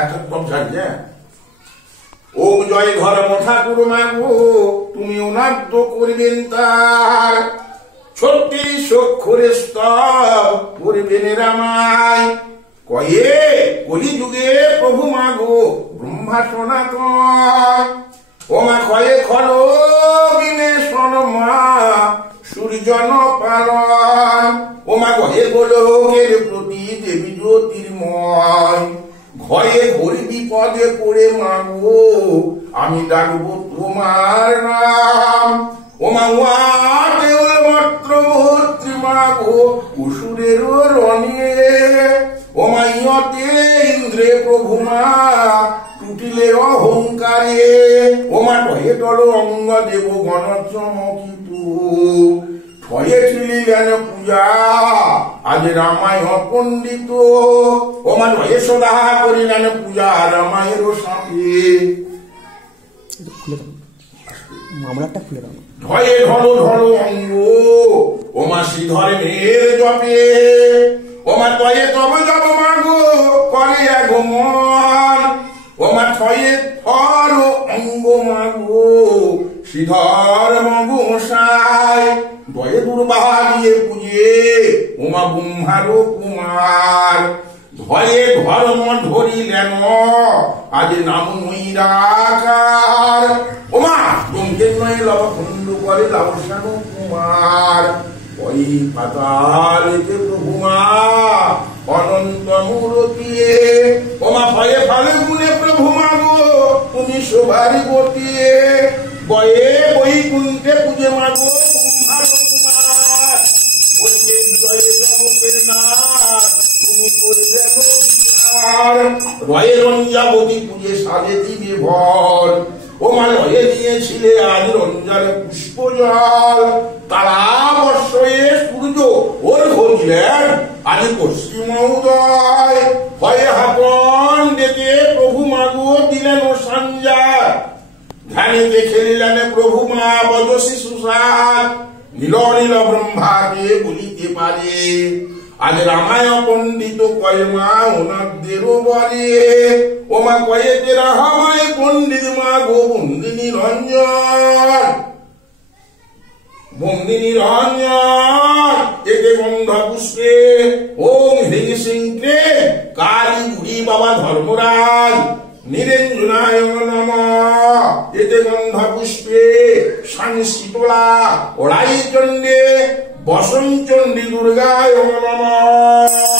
একটা সব ছাড়ছে। ওম জয় ধর্ম ঠাকুর মাগো, তুমি অনাদ্য করবেন তার, 36 অক্ষরে স্তব করবেন রামায়। কয়ে কলি যুগে প্রভু মাগো ব্রহ্মা সনাতন, ওমা কয়ে খল বিনেশন মা সূর্যন পালন, ওমা কয়ে গোলকের প্রতি দেবী জ্যোতির্ময়। ঘয়ে ঘড়ি বিপদে পড়ে মাগো আমি ডাকবো তোমার নাম, ওমা দেউল মাত্র ভর্তি মাগো অসুরের রণে, ওমা ইয়তে ইন্দ্রে প্রভু মা টুটিলে অহংকারে, ওমা টহে টল অঙ্গ দেব গণ চমকিত, ঠয়ে ছিলিলেন পূজা আজ রামায়ণ পণ্ডিত, ওমা ঠয়ে সদা করিলেন পূজা রামায়ের সাথে। মামলাটা খুলে দাও। ঢয়ে ঢলো ঢলো অঙ্গ ওমা শ্রীধর্মের জপে, ওমা তয়ে তব জপ মাগো করে আগমন, ওমা ঠয়ে থর অঙ্গ মাগো শ্রীধর্ম গোসাই, দয়ে দুর্বাহা দিয়ে পুজে ওমা ব্রহ্মার কুমার, ধয়ে ধর্ম ধরিলেন আজ নাম নৈরাকার, ওমা ব্রহ্মের নয় লবখণ্ড করে লাবসানু কুমার, ওই পাতালেতে প্রভু মা অনন্ত মূরতিয়ে, ওমা ভয়ে ফালে গুণে প্রভু মা গো তুমি শোভারি গতিয়ে, বয়ে বৈকুণ্ঠে পূজে মাগো ব্রহ্মার কুমার, বইয়ে জয়ে জগতের নাথ তুমি করবে বিচার, রয়ে রঞ্জাবতী পূজে সাজে দিবে ভর, ওমা লয়ে নিয়েছিলে আজ রঞ্জারে পুষ্প জল, তারা বর্ষয়ে সূর্য অর্ঘ্য দিলেন আজ পশ্চিম উদয়, ভয়ে হাপন ডেকে প্রভু মাগো দিলেন সঞ্জার, ধ্যানে দেখেলেন প্রভু মা বজ শিশুসার, নীল নীল ব্রহ্মাকে বলিতে পারে আজ রামায়ণ পণ্ডিত কয় মা ওনাদের বরে, ওমা কয়েতে রাহামায় পণ্ডিত মা গো বন্দিনী রঞ্জন, বন্দিনী রঞ্জন এতে গন্ধ পুষ্পে ওম হ্রিং সিং ক্রে কালী বুড়ি বাবা ধর্মরাজ নিরঞ্জনায় নমঃ, এতে গন্ধ পুষ্পে সংশীতলা ওড়াই চণ্ডে বসন চণ্ডী দুর্গায় নমঃ।